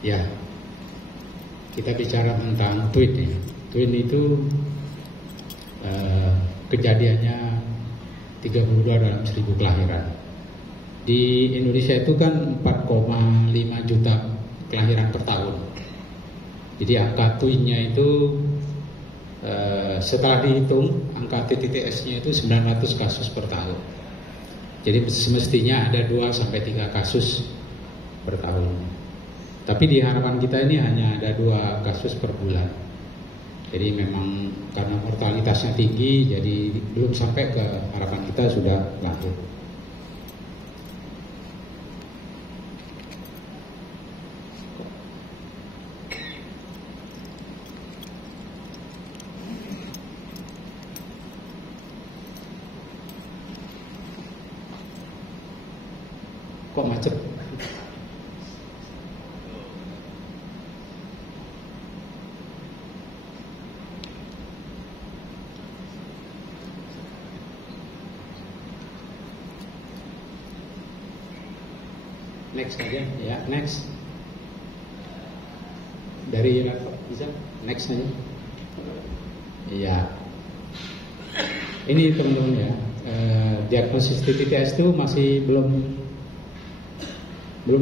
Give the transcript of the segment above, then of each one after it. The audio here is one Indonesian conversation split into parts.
Ya, kita bicara tentang twin ya. Twin itu kejadiannya 32 dalam 1000 kelahiran. Di Indonesia itu kan 4,5 juta kelahiran per tahun. Jadi angka twinnya itu setelah dihitung angka TTTS-nya itu 900 kasus per tahun. Jadi semestinya ada 2-3 kasus per tahun. Tapi di harapan kita ini hanya ada 2 kasus per bulan. Jadi memang karena mortalitasnya tinggi, jadi belum sampai ke harapan kita sudah lahir. Kok macet? Next aja, ya next. Dari laptop bisa? Next aja. Iya. Ini teman-teman ya, diagnosis TTTS itu masih belum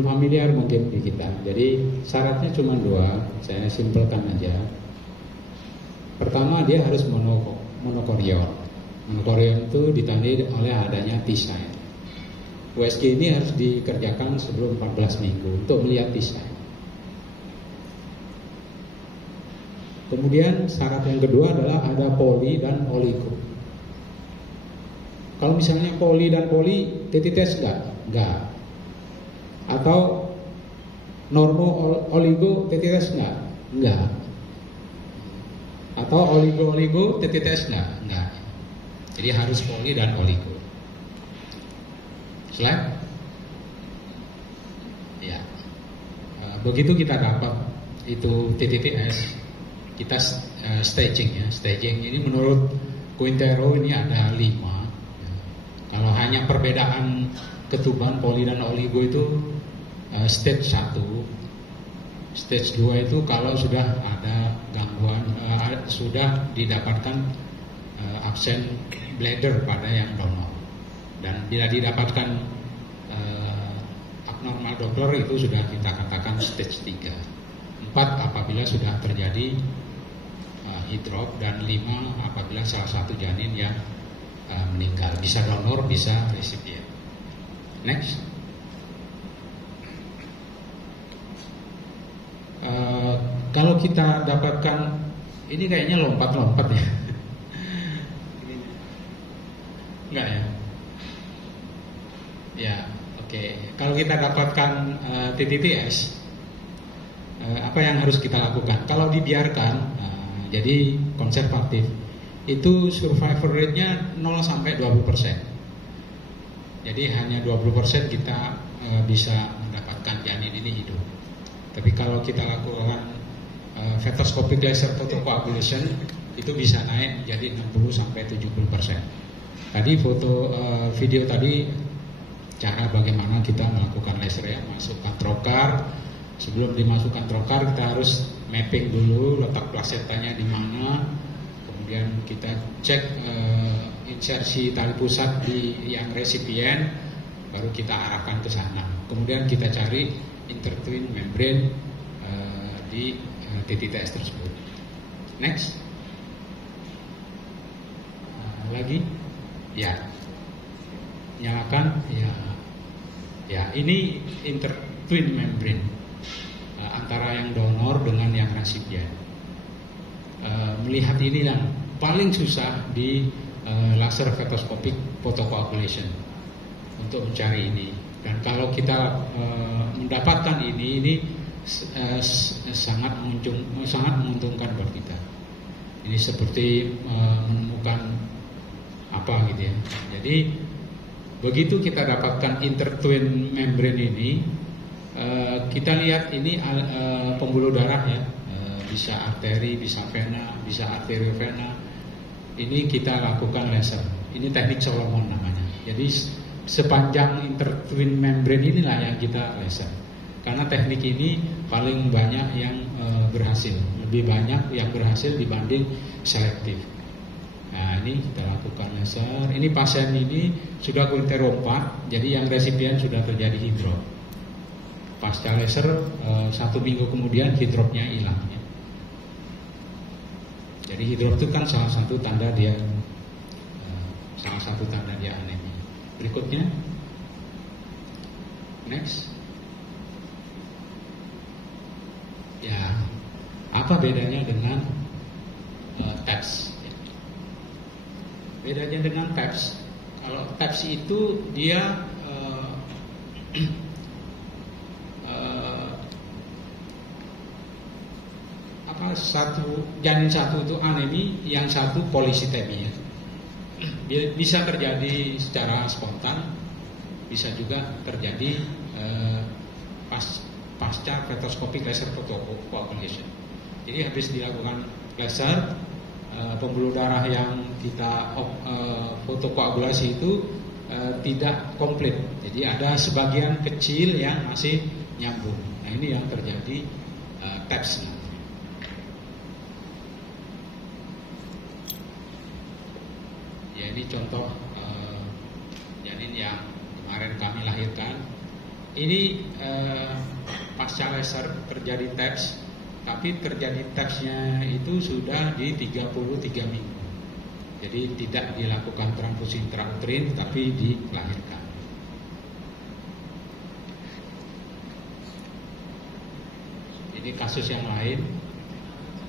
familiar mungkin di kita. Jadi syaratnya cuma 2, saya simpelkan aja. Pertama, dia harus monokorion. Monokorion itu ditandai oleh adanya T-sign. USG ini harus dikerjakan sebelum 14 minggu untuk melihat T-sign. Kemudian syarat yang kedua adalah ada poli dan oligo. Kalau misalnya poli dan poli, TTTS enggak. Atau normo oligo TTTS enggak. Atau oligo TTTS enggak. Jadi harus poli dan oligo. Slide. Ya. Begitu kita dapat itu TTTS, kita staging ya. Staging ini menurut Quintero ini ada 5. Kalau hanya perbedaan ketuban poli dan oligo itu stage 1. Stage 2 itu kalau sudah ada gangguan, sudah didapatkan absen bladder pada yang donor. Dan bila didapatkan abnormal Doppler itu sudah kita katakan stage 3. 4 apabila sudah terjadi hidrop, dan 5 apabila salah satu janin yang meninggal. Bisa donor, bisa resipien. Next. Kalau kita dapatkan, ini kayaknya lompat-lompat ya. Enggak ya? Ya, oke. Kalau kita dapatkan TTTS, apa yang harus kita lakukan? Kalau dibiarkan, jadi konservatif, itu survival rate-nya 0-20%. Jadi hanya 20% kita bisa mendapatkan janin ini hidup. Tapi kalau kita lakukan fetoscopic laser photocoagulation, itu bisa naik jadi 60-70%. Tadi video tadi cara bagaimana kita melakukan laser ya, masukkan trocar. Sebelum dimasukkan trocar kita harus mapping dulu letak plasentanya di mana. Kemudian kita cek insersi tali pusat di yang resipien, baru kita arahkan ke sana. Kemudian kita cari intertwin membrane di TTTS tersebut. Next. Lagi, ya, nyalakan, ya. Ini intertwin membrane antara yang donor dengan yang resipien. Melihat ini yang paling susah di laser fetoscopic photocoagulation untuk mencari ini. Dan kalau kita mendapatkan ini sangat menguntungkan buat kita. Ini seperti menemukan apa gitu ya. Jadi begitu kita dapatkan intertwin membrane ini, kita lihat ini pembuluh darah ya. Bisa arteri, bisa vena, bisa arteriovena. Ini kita lakukan laser. Ini teknik Solomon namanya. Jadi sepanjang intertwin membrane inilah yang kita laser. karena teknik ini paling banyak yang berhasil, lebih banyak yang berhasil dibanding selektif. Nah, ini kita lakukan laser. Ini pasien ini sudah Quintero 4, jadi yang resipien sudah terjadi hidrop. Pasca laser 1 minggu kemudian hidropnya hilang. Jadi hidrop itu kan salah satu tanda dia anemia. Berikutnya, next. Ya, apa bedanya dengan TAPS? Bedanya dengan TAPS, kalau TAPS itu dia janin satu itu anemi, yang satu polisitemia. Bisa terjadi secara spontan, bisa juga terjadi pasca fetoskopik laser photocoagulation. Jadi habis dilakukan laser, pembuluh darah yang kita fotokoagulasi itu tidak komplit. Jadi ada sebagian kecil yang masih nyambung. Nah, ini yang terjadi TAPS. Ya, ini contoh janin yang kemarin kami lahirkan. Ini pasca laser terjadi TAPS, tapi terjadi TAPS-nya itu sudah di 33 minggu. Jadi tidak dilakukan transfusi intrauterin, tapi dilahirkan. Ini kasus yang lain.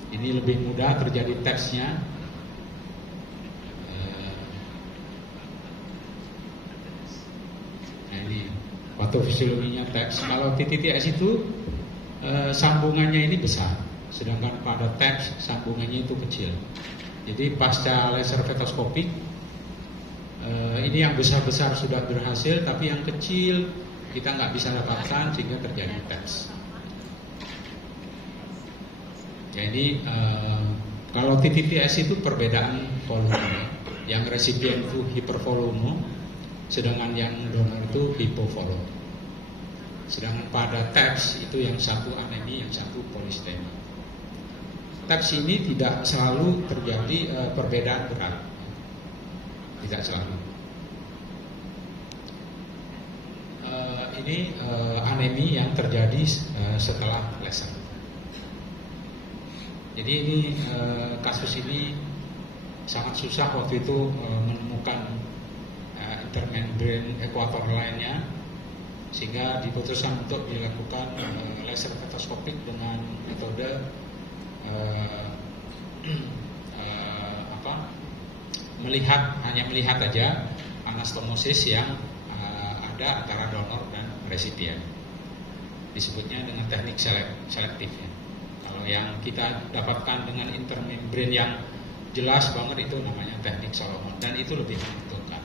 Ini lebih mudah terjadi TAPS-nya. Nah, ini patofisiologinya TAPS. Kalau TTTS itu sambungannya ini besar, sedangkan pada TAPS sambungannya itu kecil. Jadi pasca laser fetoskopik ini yang besar-besar sudah berhasil, tapi yang kecil kita nggak bisa dapatkan sehingga terjadi TAPS. Jadi kalau TTTS itu perbedaan volume, yang resipien itu hipervolume, sedangkan yang donor itu hipovolume. Sedangkan pada TAPS itu yang satu anemi, yang satu polistemia. TAPS ini tidak selalu terjadi perbedaan berat, tidak selalu. Ini anemi yang terjadi setelah laser. Jadi ini kasus ini sangat susah waktu itu menemukan intermembrane ekuator lainnya, sehingga diputuskan untuk dilakukan laser fetoskopik dengan metode hanya melihat aja anastomosis yang ada antara donor dan resipien. Disebutnya dengan teknik selektif. Kalau yang kita dapatkan dengan intermembrane yang jelas banget itu namanya teknik Solomon, dan itu lebih menguntungkan.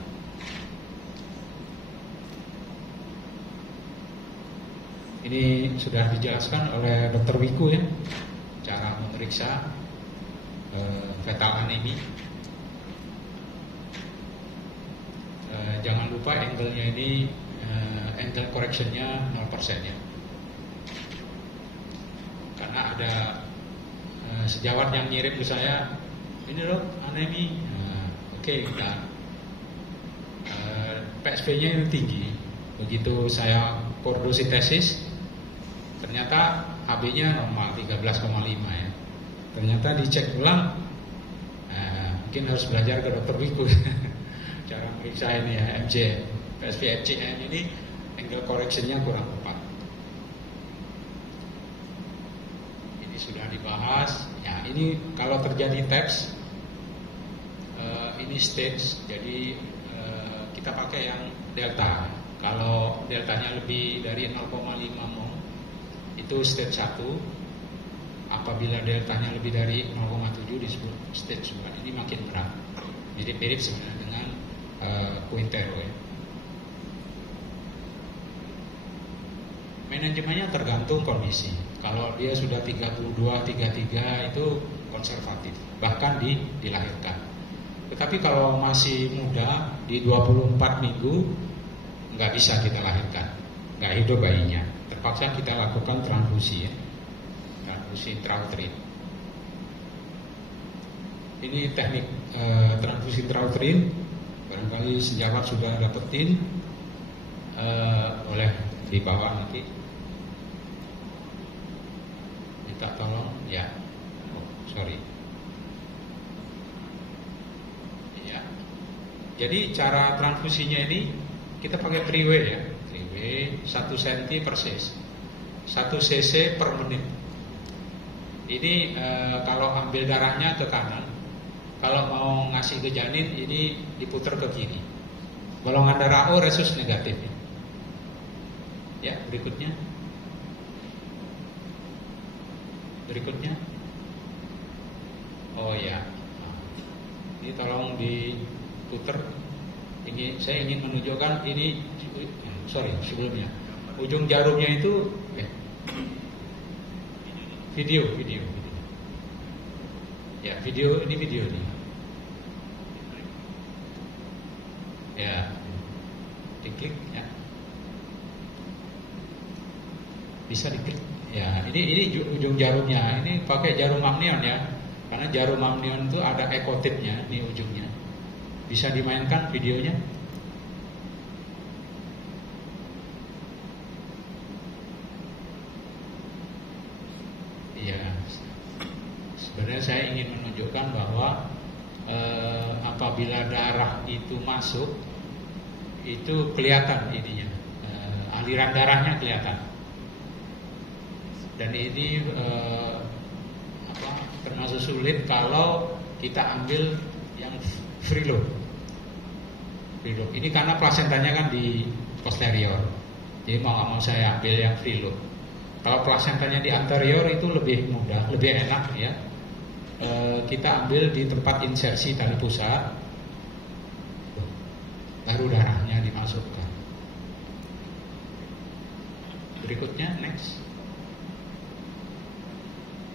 Ini sudah dijelaskan oleh Dr. Wiku ya, cara memeriksa fetal anemi. Jangan lupa angle-nya ini angle correction-nya 0% ya. Karena ada sejawat yang ngirim ke saya, ini loh anemi. Oke, kita PSP-nya ini tinggi. Begitu saya koordinasi tesis, ternyata HB-nya normal 13,5 ya. Ternyata dicek ulang, mungkin harus belajar ke Dr. Wiku cara meriksa ini ya, MJ, PSP FCM ini angle correction-nya kurang tepat. Ini sudah dibahas. Ya, ini kalau terjadi TAPS, ini stage. Jadi kita pakai yang delta. Kalau deltanya lebih dari 0,5 mol, itu stage 1. Apabila deltanya lebih dari 0,7 disebut stage 2. Ini makin berat. Mirip-mirip sebenarnya dengan Quintero ya. Manajemennya tergantung kondisi. Kalau dia sudah 32, 33 itu konservatif, bahkan dilahirkan. Tetapi kalau masih muda di 24 minggu nggak bisa kita lahirkan, nggak hidup bayinya. terpaksa kita lakukan transfusi ya. Transfusi intrauterin. Ini teknik transfusi intrauterin. Barangkali sejawat sudah dapetin, boleh dibawa nanti. Minta tolong ya. Oh, sorry. Ya. Jadi cara transfusinya ini kita pakai 3W ya. 3W 1 cm per cc. 1 cc per menit. Ini kalau ambil darahnya ke kanan, kalau mau ngasih ke janin ini diputar ke kiri. Golongan darah O resus negatif. Ya, berikutnya. Oh ya. Ini tolong diputar. Saya ingin menunjukkan ini. Sebelumnya. Ujung jarumnya itu video. Ya, ini video nih. Ya. Diklik ya. Bisa diklik. Ya, ini ujung jarumnya. Ini pakai jarum amnion ya. Karena jarum amnion itu ada ekotipnya di ujungnya. Bisa dimainkan videonya. Iya. Sebenarnya saya ingin menunjukkan bahwa apabila darah itu masuk, itu kelihatan ininya, aliran darahnya kelihatan. Dan ini termasuk sulit kalau kita ambil yang free load. Ini karena plasentanya kan di posterior, jadi mau nggak mau saya ambil yang free load. Kalau plasentanya di anterior itu lebih mudah, lebih enak ya. Kita ambil di tempat insersi tali pusat, baru darahnya dimasukkan. Berikutnya next.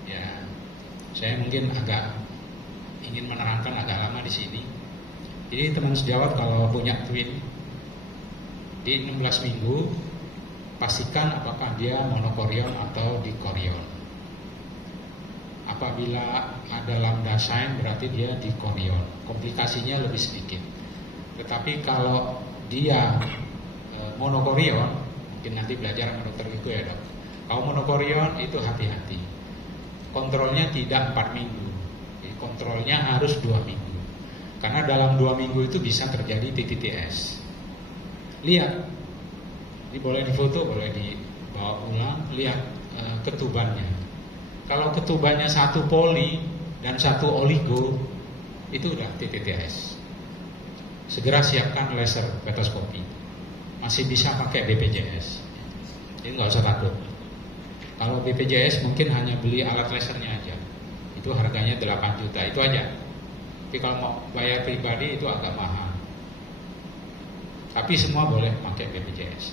Ya, saya mungkin agak ingin menerangkan agak lama di sini. Jadi teman sejawat kalau punya twin di 16 minggu, pastikan apakah dia monokorion atau dikorion. Apabila ada lambda sign berarti dia dikorion. Komplikasinya lebih sedikit. Tetapi kalau dia monokorion, mungkin nanti belajar sama dokter itu ya dok. Kalau monokorion itu hati-hati. Kontrolnya tidak 4 minggu. Jadi kontrolnya harus 2 minggu. Karena dalam 2 minggu itu bisa terjadi TTTS. Lihat. Ini boleh difoto, boleh dibawa ulang. Lihat ketubannya. Kalau ketubannya 1 poli dan 1 oligo, itu udah TTTS. Segera siapkan laser fetoskopi. Masih bisa pakai BPJS. Jadi nggak usah takut. Kalau BPJS mungkin hanya beli alat lasernya aja. Itu harganya 8 juta, itu aja. Tapi kalau mau bayar pribadi itu agak mahal. Tapi semua boleh pakai BPJS.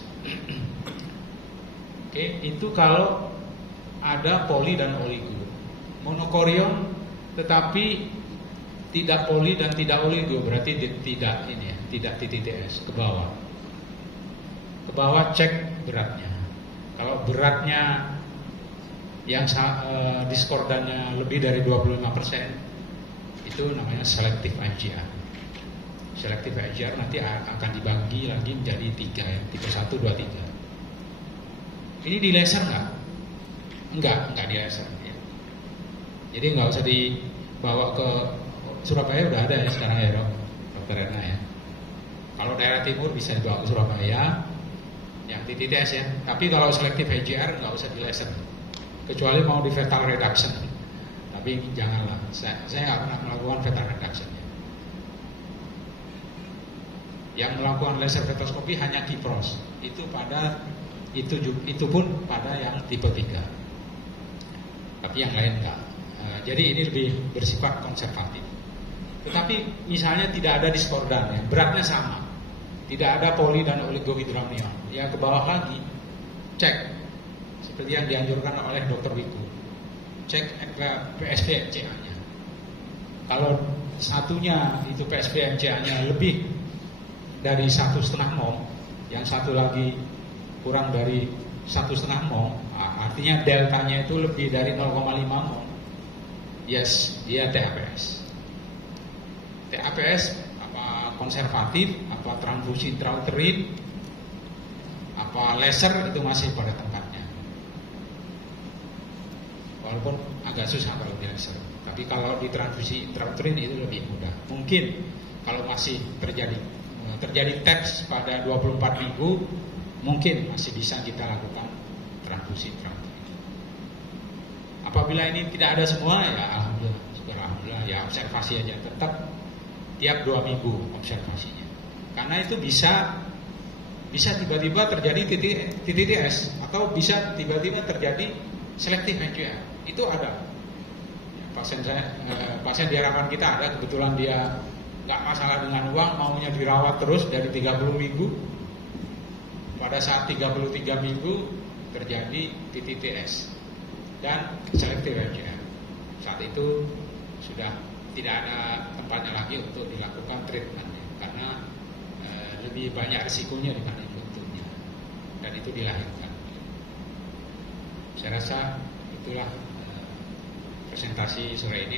Oke, itu kalau ada poli dan oligo. Monokorion tetapi tidak poli dan tidak oligo berarti tidak ini ya, tidak TTTS ke bawah. Ke bawah cek beratnya. Kalau beratnya yang diskordannya lebih dari 25%, itu namanya selective IGR. Selective IGR nanti akan dibagi lagi menjadi 3 ya, tipe 1, 2, 3. Ini di laser enggak di laser ya. Jadi enggak usah dibawa ke Surabaya, udah ada ya sekarang ya dok, Dokter Rena ya. Kalau daerah timur bisa dibawa ke Surabaya yang TTTS ya. Tapi kalau selective IGR enggak usah di laser, kecuali mau di fetal reduction. Tapi janganlah, saya nggak pernah melakukan fetal reduction ya. Yang melakukan laser fetoskopi hanya kipros. Itu pun pada yang tipe 3. Tapi yang lain enggak. Jadi ini lebih bersifat konservatif. Tetapi misalnya tidak ada diskordan ya, beratnya sama, tidak ada poli dan oligohidramnion, ya ke bawah lagi, cek seperti yang dianjurkan oleh Dr. Wiku, cek PSP-MCA-nya. Kalau satunya itu PSP-MCA-nya lebih dari 1,5 mol, yang satu lagi kurang dari 1,5 mol, artinya deltanya itu lebih dari 0,5 mol, yes, dia THPS. THPS apa konservatif, apa transfusi intrauterin, apa laser itu masih pada tempatnya. Walaupun agak susah kalau di laser, tapi kalau di transfusi intrauterin itu lebih mudah. Mungkin kalau masih terjadi TAPS pada 24 minggu, mungkin masih bisa kita lakukan transfusi intrauterin. Apabila ini tidak ada semua, ya alhamdulillah, ya observasi aja, tetap tiap 2 minggu observasinya. Karena itu bisa tiba-tiba terjadi TTTS atau bisa tiba-tiba terjadi selektif MCR. Itu ada. Pasien di harapan kita ada, kebetulan dia nggak masalah dengan uang, maunya dirawat terus dari 30 minggu. Pada saat 33 minggu terjadi TTTS dan selektif MCR. Saat itu sudah tidak ada tempatnya lagi untuk dilakukan treatmentnya, karena lebih banyak risikonya dibanding untungnya, dan itu dilahirkan. Saya rasa itulah presentasi sore ini.